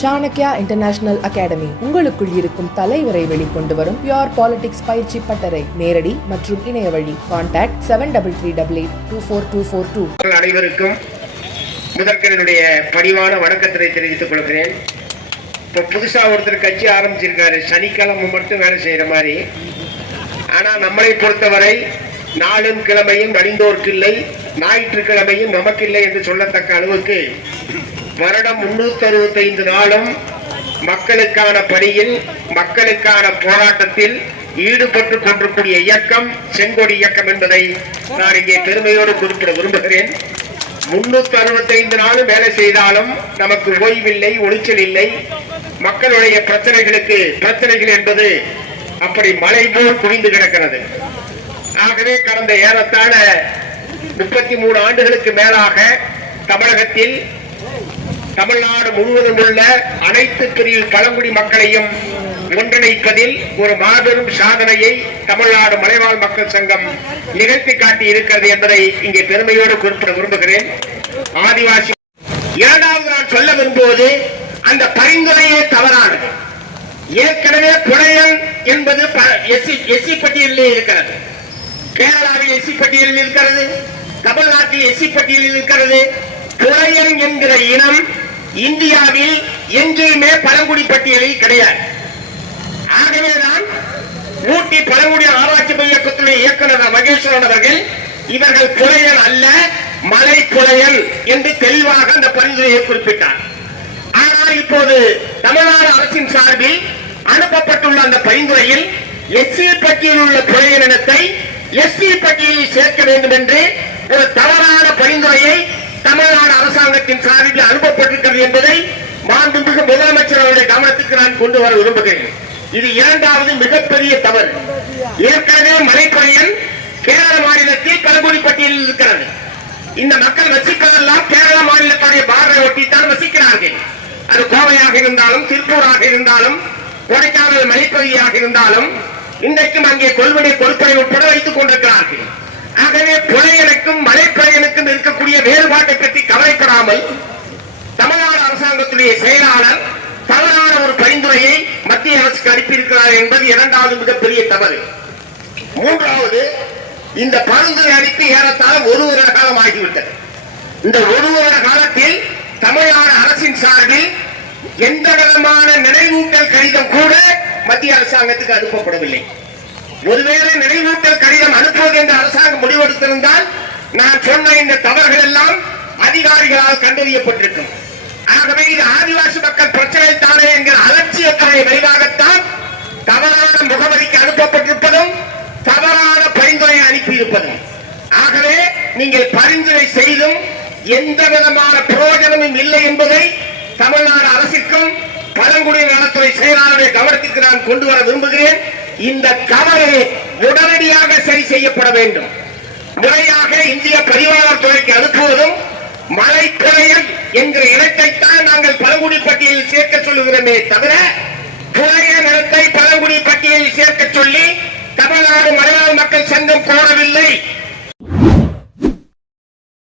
Chanakya international academy உங்களுக்குள் இருக்கும் தலைவரை வெளிக்கொண்டு வரும் பியூர் பாலிடிக்ஸ் பயிற்சி பட்டறை. நேரடி மற்றும் இணைய வழி. கான்டாக்ட் 7338242242. அனைவருக்கும் முதற்கனுடைய பணிவான வணக்கத்தை தெரிவித்துக் கொள்கிறேன். இப்போ புதுசா ஒருத்தர் கட்சி ஆரம்பிச்சிருக்காரு, சனிக்கிழமை மட்டும் வேலை செய்யற மாதிரி. ஆனா நம்மளை பொறுத்தவரை நாளும் கிழமையும் நடிந்தோர்க்கு இல்லை, ஞாயிற்றுக்கிழமையும் நமக்கில்லை என்று சொல்லத்தக்க அளவுக்கு வருடம் 365 நாளும் மக்களுக்கான பணியில், மக்களுக்கான போராட்டத்தில் ஈடுபட்டு கொண்டிருக்கூடிய இயக்கம் செங்கோடி இயக்கம் என்பதை நான் இங்கே பெருமையோடு குறிப்பிட விரும்புகிறேன். 365 நாளும் வேலை செய்தாலும் நமக்கு ஓய்வில்லை, ஒளிச்சல் இல்லை. மக்களுடைய பிரச்சனைகள் என்பது அப்படி மலை போல் குவிந்து கிடக்கிறது. ஆகவே கடந்த ஏறத்தாழ 33 ஆண்டுகளுக்கு மேலாக தமிழகத்தில், தமிழ்நாடு முழுவதும் உள்ள அனைத்து பிரிவு பழங்குடி மக்களையும் ஒன்றிணைப்பதில் ஒரு மாபெரும் சாதனையை தமிழ்நாடு மலைவாழ் மக்கள் சங்கம் நிகழ்த்தி காட்டி இருக்கிறது என்பதை இங்கே பெருமையோடு குறிப்பிட விரும்புகிறேன். ஆதிவாசி இரண்டாவது நான் சொல்ல விரும்புவது, அந்த பரிந்துரையே தவறானது. ஏற்கனவே புலையன் என்பது எஸ்சி பட்டியலில் இருக்கிறது. கேரளாவில் எஸ்சி பட்டியலில் இருக்கிறது, தமிழ்நாட்டில் எஸ்சி பட்டியலில் இருக்கிறது. புலையன் என்கிற இனம் இந்தியாவில் எங்கேயுமே பழங்குடி பட்டியலில் கிடையாது. ஆகவேதான் ஊட்டி பழங்குடி ஆராய்ச்சி இயக்கத்துடைய இயக்குநர் மகேஸ்வரன் அவர்கள் இவர்கள் புலையன் அல்ல, மலை புலையன் என்று தெளிவாக அந்த பரிந்துரையை குறிப்பிட்டார். ஆனால் இப்போது தமிழ்நாடு அரசின் சார்பில் அனுப்பப்பட்டுள்ள அந்த பரிந்துரையில் எஸ்சி பட்டியலில் உள்ள புலையன் இனத்தை எஸ்சி பட்டியலில் சேர்க்க வேண்டும் என்று ஒரு தவறான பரிந்துரையை தமிழ்நாடு அரசாங்கத்தின் சார்பில் அனுப்பப்பட்டிருக்கிறது என்பதை மாண்புமிகு முதலமைச்சர் அவருடைய கவனத்துக்கு நான் கொண்டு வர விரும்புகிறேன். இது இரண்டாவது மிகப்பெரிய தவறு. ஏற்கனவே மலைப்புலையன் கேரள மாநிலத்தில் பழங்குடி பட்டியலில் இருக்கிறது. இந்த மக்கள் வசிப்பதெல்லாம் கேரள மாநிலத்துடைய பார்வை ஒட்டித்தான் வசிக்கிறார்கள். அது கோவையாக இருந்தாலும், திருப்பூராக இருந்தாலும், கொடைக்கானல் மலைப்பகுதியாக இருந்தாலும் இன்றைக்கும் அங்கே கொள்பனை உட்பட வைத்துக் கொண்டிருக்கிறார்கள். ஆகவே புலையனுக்கும் மலைப்புலையனுக்கும் இருக்கக்கூடிய வேறுபாட்டை பற்றி கவலைப்படாமல் தமிழ்நாடு அரசாங்கத்துடைய செயலாளர் தவறான ஒரு பரிந்துரையை மத்திய அரசுக்கு அனுப்பியிருக்கிறார் என்பது இரண்டாவது மிகப்பெரிய தவறு. மூன்றாவது, இந்த பரிந்துரை அனுப்பி ஏறத்தாழ ஒரு வருட காலம் ஆகிவிட்டது. இந்த ஒரு வருட காலத்தில் தமிழ்நாடு அரசின் சார்பில் எந்த விதமான நினைவூட்டல் கடிதம் கூட மத்திய அரசாங்கத்துக்கு அனுப்பப்படவில்லை. ஒருவேளை நினைவூட்டல் கடிதம் அனுப்புவது என்று அரசாங்கம் முடிவெடுத்திருந்தால் நான் சொன்ன இந்த தவறுகள் எல்லாம் அதிகாரிகளால் கண்டறியப்பட்டிருக்கும். ஆகவே இது ஆதிவாசி மக்கள் பிரச்சனை தானே என்கிற அலட்சியத்தனை விளைவாகத்தான் தவறான முகவரிக்கு அனுப்பப்பட்டிருப்பதும் தவறான பரிந்துரை அனுப்பியிருப்பதும். ஆகவே நீங்கள் பரிந்துரை செய்தும் எந்த விதமான பிரயோஜனமும் இல்லை என்பதை தமிழ்நாடு அரசிற்கும் பழங்குடி நலத்துறை செயலாளருடைய கவனத்திற்கு நான் கொண்டு வர விரும்புகிறேன். இந்த தவறு உடனடியாக சரி செய்யப்பட வேண்டும். முறையாக இந்திய பரிவாளர் துறைக்கு அனுப்புவதும் மலைப்புலையன் என்கிற இனத்தைத்தான் நாங்கள் பழங்குடி பட்டியலில் சேர்க்க சொல்லுகிறோமே தவிர புலையன் இனத்தை பழங்குடி பட்டியலில் சேர்க்க சொல்லி தமிழ்நாடு மலைவாழ் மக்கள் சங்கம் கோரவில்லை.